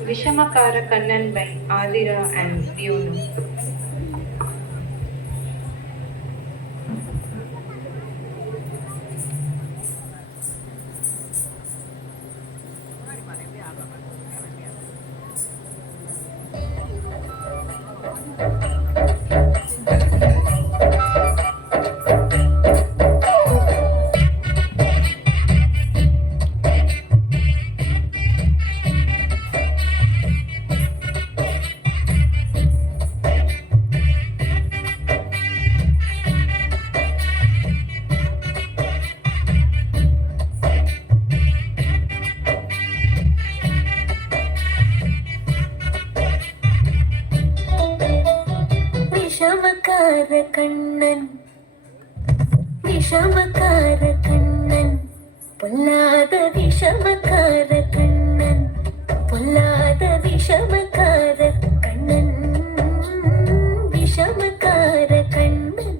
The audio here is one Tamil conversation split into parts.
Vishamakara Kannan by Adira and Fiona. Vishamakkara Kannan Vishamakkara Kannan பொல்லாத விஷமக்கார கண்ணன் பொல்லாத விஷமக்கார கண்ணன் விஷமக்கார கண்ணன்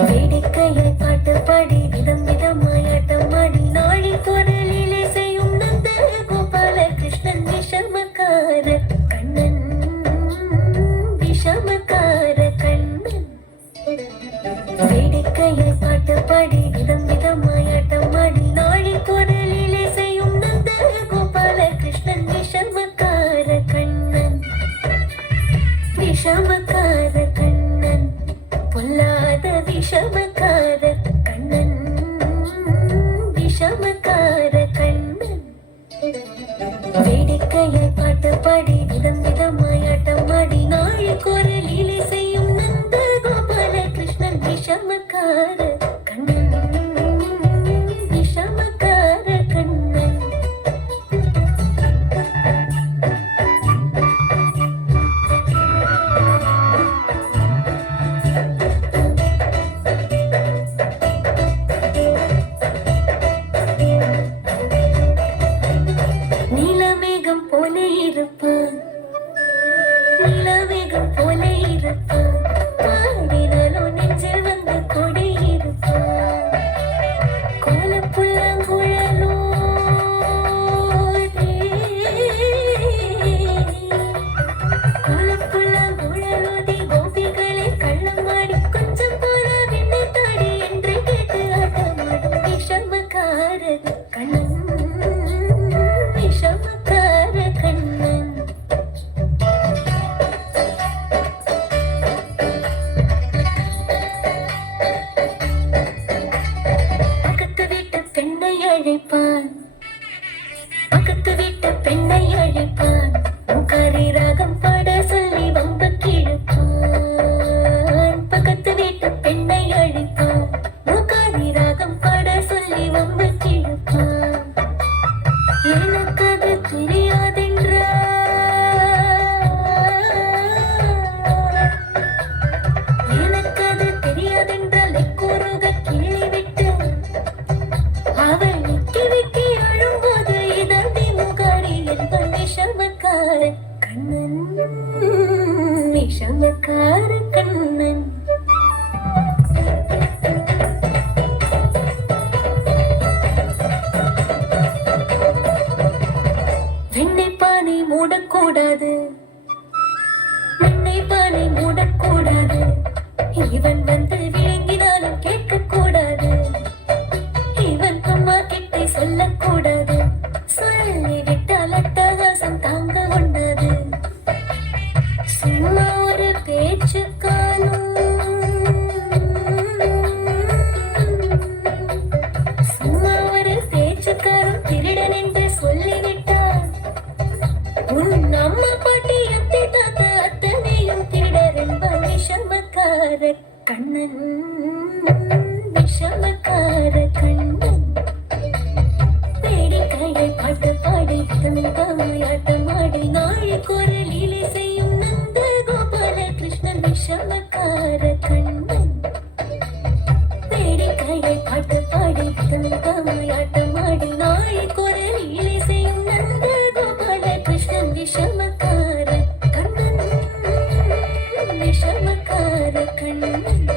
வேடிக்கையை பாட்டு பாடி விதம் விதமாய் ஆட்டமாடி நாளை குரலிலே செய்யும் நந்த கோபால கிருஷ்ணன் விஷமக்கார கண்ணன் விஷமக்கார கண்ணன் வேடிக்கையை பாட்டு பாடி விதம் விதமாய் ஆட்டமாடி நாளை குரலிலே செய்யும் நந்த கோபால கிருஷ்ணன் விஷமக்கார கண்ணன் விஷமக்கார கண்ணன் பொல்லாத விஷமக்கார கண்ணன் விஷமக்கார கண்ணன் வேடிக்கையை பாட்டு பாடி விதம் விதமாய் ஆட்டமாடி நாளை குரலிலே செய்யும் நந்த கோபால கிருஷ்ணன் விஷமக்கார கண்ணன் விஷமக்கார கண்ணன் நீலமேகம் போல இருப்பான் நீலமேகம் போல இருப்பான் பாடினாலும் நெஞ்சில் வந்து கொடி இருப்பான் கோலப்புல்லாங்குழலோ கோலப்புல்லாங்குழலோதி கோபிகளை கள்ளமாடி கொஞ்சம் போல விண்ணை தாடி என்று கேட்டு ஆட்டமாடும் விஷமக்கார கண்ணன் விஷமக்கார கண்ணன் பக்கத்து வீட்டு பெண்ணை அழைப்பான் பக்கத்து வீட்டு பெண்ணை அழைப்பான் முகாரி ராகம் பாட சொல்லி வம்ப கிழப்பான் பக்கத்து வீட்டு பெண்ணை அழைப்பான் முகாரி ராகம் பாட சொல்லி வம்ப கிழப்பான் எனக்கு அது தெரியாதென்றால் எக்கூறுக கிள்ளி விட்டு அவள் நிக்கி விக்கி அழும்போது இதாண்டி முகாரி என்பன் விஷமக்கார கண்ணன் விஷமக்கார கண்ணன் வெண்ணெய் பானை மூடக்கூடாது வெண்ணெய் பானை மூடக்கூடாது இவன் வந்து விளங்கினாலும் கேட்கக்கூடாது இவன் அம்மா கிட்டே சொல்லக்கூடாது சொல்லிவிட்டால் அட்டகாசம் தாங்க கொண்டது சும்மா ஒரு பேச்சுக்காலும் சும்மா ஒரு பேச்சுக்காரும் திருடன் என்று சொல்லிவிட்டார் உன் அம்மா பாட்டி அத்தை தாத்தா அத்தனையும் திருடர் என்பான் விஷமக்கார கண்ணன் விஷமக்கார கண்ணன் வேடிக்கையை பாட்டு பாடி ஆட்டமாடி நாளை குரலிலே செய்யும் நந்த கோபால கிருஷ்ணன் விஷமக்கார கண்ணன் வேடிக்கையை பாட்டு பாடி ஆட்டமாடி நாளை குரலிலே செய்யும் நந்த கோபால கிருஷ்ணன் விஷமக்கார கண்ணன் விஷமக்கார கண்ணன்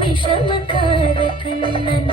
விஷமக்கார கண்ணன்